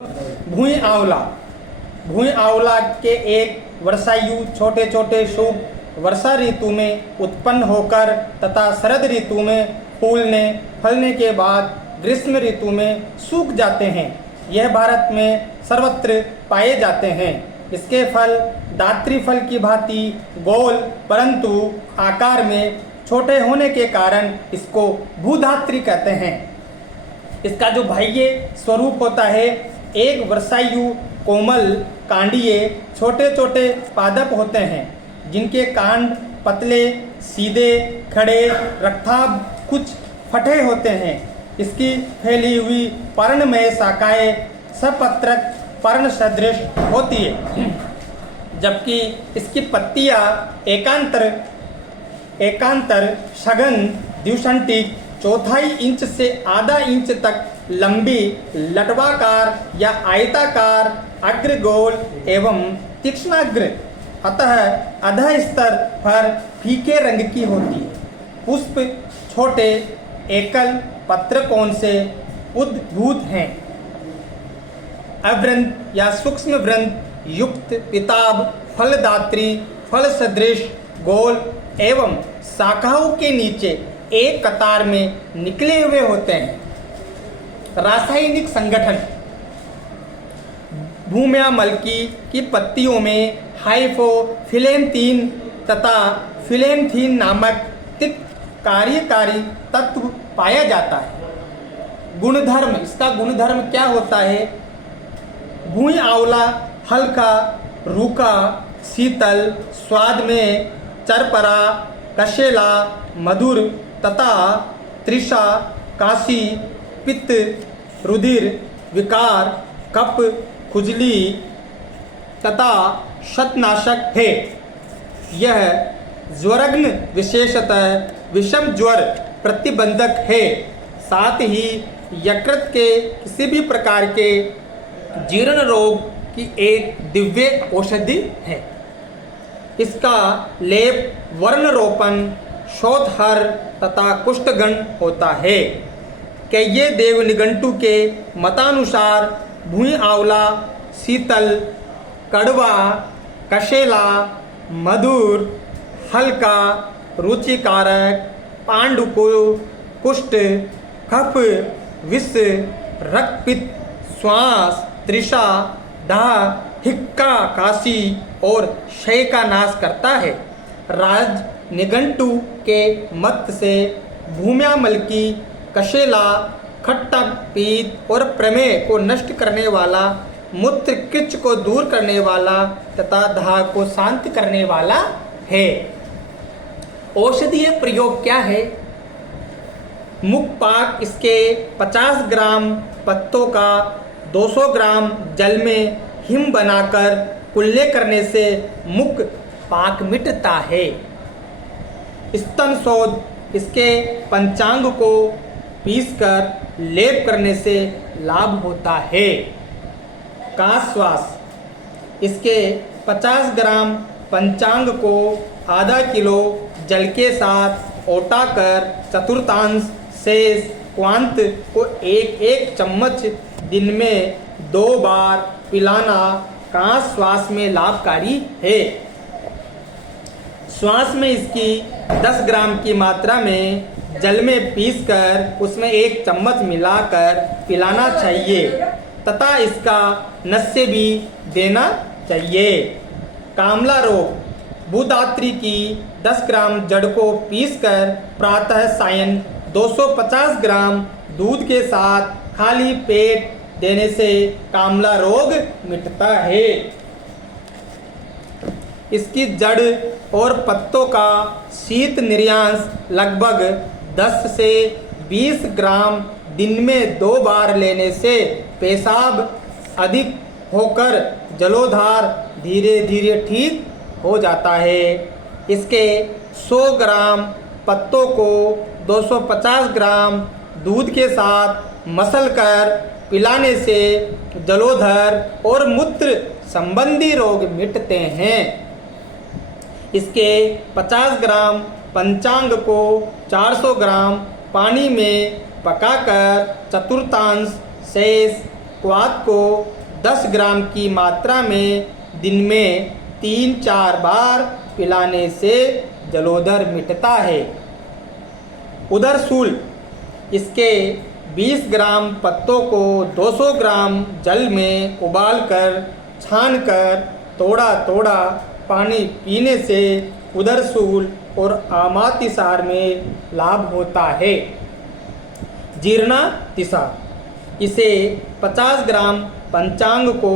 भुई आंवला। भुई आंवला के एक वर्षायु छोटे छोटे शुभ वर्षा ऋतु में उत्पन्न होकर तथा शरद ऋतु में फूलने फलने के बाद ग्रीष्म ऋतु में सूख जाते हैं। यह भारत में सर्वत्र पाए जाते हैं। इसके फल दात्री फल की भांति गोल परंतु आकार में छोटे होने के कारण इसको भूधात्री कहते हैं। इसका जो बाह्य स्वरूप होता है, एक वर्षायु कोमल कांडीय छोटे छोटे पादप होते हैं, जिनके कांड पतले सीधे खड़े रक्ताभ कुछ फटे होते हैं। इसकी फैली हुई पर्णमय शाखाएं सपत्रक पर्ण सदृश होती है, जबकि इसकी पत्तियां एकांतर सघन द्विसंटिक चौथाई इंच से आधा इंच तक लंबी लटवाकार या आयताकार अग्र गोल एवं तीक्ष्णाग्र अतः अधः स्तर पर फीके रंग की होती है। पुष्प छोटे एकल पत्रकोण से उद्भूत हैं। अवृंत या सूक्ष्म वृंत युक्त पिताभ फलदात्री फल सदृश गोल एवं शाखाओं के नीचे एक कतार में निकले हुए होते हैं। रासायनिक संगठन। भूम्यामलकी की पत्तियों में हाइपोफिलेंथीन तथा फिलेंथीन नामक तिक्त कार्यकारी तत्व पाया जाता है। गुणधर्म। इसका गुणधर्म क्या होता है? भुई आंवला हल्का रूखा शीतल स्वाद में चरपरा कशेला मधुर तथा तृषा काशी पित्त रुधिर विकार कफ खुजली तथा शतनाशक है। यह ज्वरग्न विशेषतः विषम ज्वर प्रतिबंधक है। साथ ही यकृत के किसी भी प्रकार के जीर्ण रोग की एक दिव्य औषधि है। इसका लेप वर्णरोपण शोधहर तथा कुष्ठगण होता है। कि ये देव निघंटु के मतानुसार भुई आंवला शीतल कड़वा कशेला मधुर हल्का रुचिकारक पांडुकु कुष्ठ कफ विष रक्तपित्त श्वास तृषा दाह हिक्का काशी और क्षय का नाश करता है। राज निघंटु के मत से भूम्यामलकी कशेला खट्टा पीत और प्रमेह को नष्ट करने वाला मूत्र किच को दूर करने वाला तथा दाह को शांत करने वाला है। औषधीय प्रयोग क्या है? मुखपाक। इसके 50 ग्राम पत्तों का 200 ग्राम जल में हिम बनाकर कुल्ले करने से मुख पाक मिटता है। स्तन शोध। इसके पंचांग को पीसकर लेप करने से लाभ होता है। काश श्वास। इसके 50 ग्राम पंचांग को आधा किलो जल के साथ औटाकर चतुर्थांश शेष क्वांत को एक एक चम्मच दिन में 2 बार पिलाना काश श्वास में लाभकारी है। श्वास में इसकी 10 ग्राम की मात्रा में जल में पीसकर उसमें 1 चम्मच मिलाकर पिलाना चाहिए तथा इसका नस्य भी देना चाहिए। कामला रोग। भूधात्री की 10 ग्राम जड़ को पीसकर प्रातः सायं 250 ग्राम दूध के साथ खाली पेट देने से कामला रोग मिटता है। इसकी जड़ और पत्तों का शीत निर्यांश लगभग 10 से 20 ग्राम दिन में 2 बार लेने से पेशाब अधिक होकर जलोधार धीरे धीरे ठीक हो जाता है। इसके 100 ग्राम पत्तों को 250 ग्राम दूध के साथ मसलकर पिलाने से जलोदर और मूत्र संबंधी रोग मिटते हैं। इसके 50 ग्राम पंचांग को 400 ग्राम पानी में पकाकर चतुर्थांश शेष क्वाथ को 10 ग्राम की मात्रा में दिन में 3-4 बार पिलाने से जलोदर मिटता है। उदरसूल, इसके 20 ग्राम पत्तों को 200 ग्राम जल में उबालकर छानकर थोड़ा थोड़ा पानी पीने से उदरसूल और आमातिसार में लाभ होता है। जीर्णातिसार, इसे 50 ग्राम पंचांग को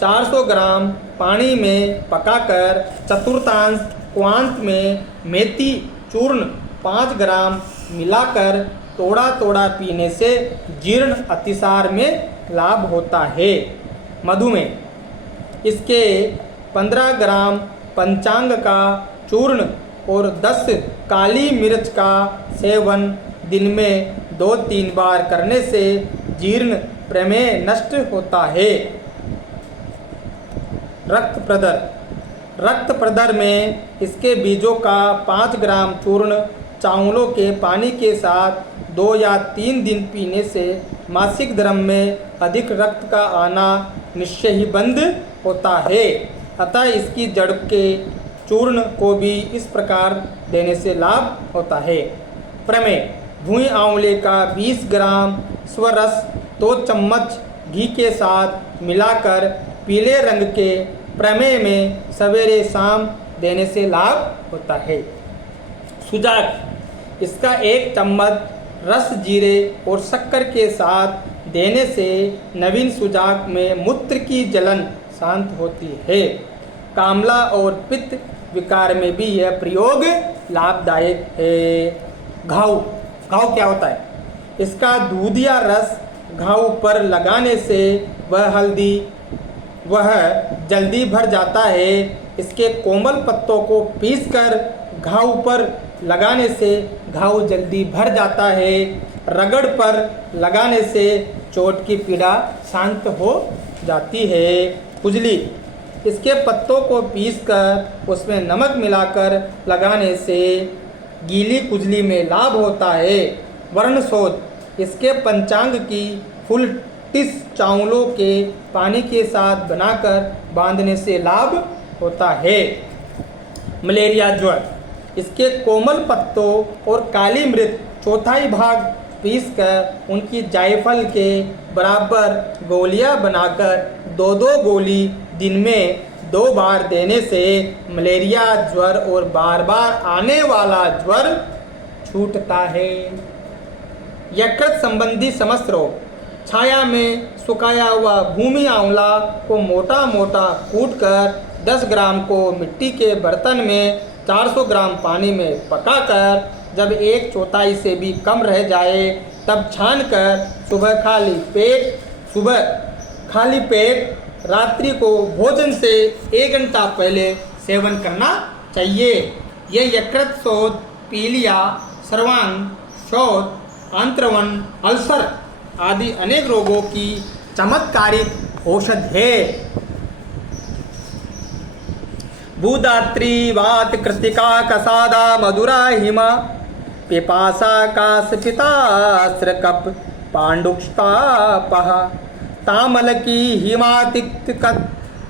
400 ग्राम पानी में पकाकर चतुर्थांश क्वांत में मेथी चूर्ण 5 ग्राम मिलाकर थोड़ा थोड़ा पीने से जीर्ण अतिसार में लाभ होता है। मधुमेह, इसके 15 ग्राम पंचांग का चूर्ण और 10 काली मिर्च का सेवन दिन में 2-3 बार करने से जीर्ण प्रमेह नष्ट होता है। रक्त प्रदर, रक्त प्रदर में इसके बीजों का 5 ग्राम चूर्ण चावलों के पानी के साथ 2 या 3 दिन पीने से मासिक धर्म में अधिक रक्त का आना निश्चय ही बंद होता है। अतः इसकी जड़ के चूर्ण को भी इस प्रकार देने से लाभ होता है। प्रमेह, भुई आंवले का 20 ग्राम स्वरस 2 चम्मच घी के साथ मिलाकर पीले रंग के प्रमेह में सवेरे शाम देने से लाभ होता है। सुजाक, इसका 1 चम्मच रस जीरे और शक्कर के साथ देने से नवीन सुजाक में मूत्र की जलन शांत होती है। कामला और पित्त विकार में भी यह प्रयोग लाभदायक है। घाव, घाव क्या होता है? इसका दूध या रस घाव पर लगाने से वह जल्दी भर जाता है। इसके कोमल पत्तों को पीसकर घाव पर लगाने से घाव जल्दी भर जाता है। रगड़ पर लगाने से चोट की पीड़ा शांत हो जाती है। खुजली, इसके पत्तों को पीसकर उसमें नमक मिलाकर लगाने से गीली खुजली में लाभ होता है। वर्णशोध, इसके पंचांग की फुल टिस चावलों के पानी के साथ बनाकर बांधने से लाभ होता है। मलेरिया ज्वर, इसके कोमल पत्तों और काली मिर्च 1/4 भाग पीसकर उनकी जायफल के बराबर गोलियां बनाकर 2-2 गोली दिन में 2 बार देने से मलेरिया ज्वर और बार बार आने वाला ज्वर छूटता है। यकृत संबंधी समस्त रोग, छाया में सुखाया हुआ भूमि आंवला को मोटा मोटा कूटकर 10 ग्राम को मिट्टी के बर्तन में 400 ग्राम पानी में पकाकर जब 1/4 से भी कम रह जाए तब छानकर सुबह खाली पेट रात्रि को भोजन से 1 घंटा पहले सेवन करना चाहिए। यह यकृत शोथ, पीलिया, सर्वांग शोथ, आंत्रवन, अल्सर आदि अनेक रोगों की चमत्कारिक औषध है। भूदात्री वात कृतिका कसादा मधुरा हिमा पिपासा कासपितास्त्र कप पांडुक्षतापः तामल की हिमातिक्त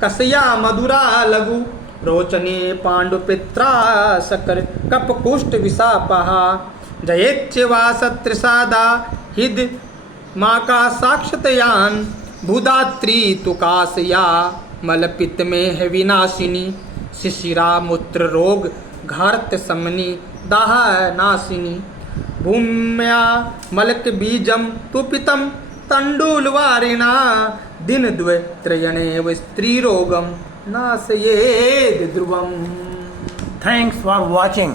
कसया मधुरा लघु रोचने पांडुपित्रा शकर कप कुष्ठ विशापः जयेच्यवासत्रिसादा हिद माँ का साक्षतयान भूदात्री तुकासया मलपित्त में है विनाशिनी शिशिरा मूत्र रोग घार्त समनी दाह नाशिनी भूम्या मलक बीजम तुपितम तंडुलवारिणा दिन द्वयत्रयणेव स्त्री रोगम नाशयेद ध्रुवम। Thanks for watching.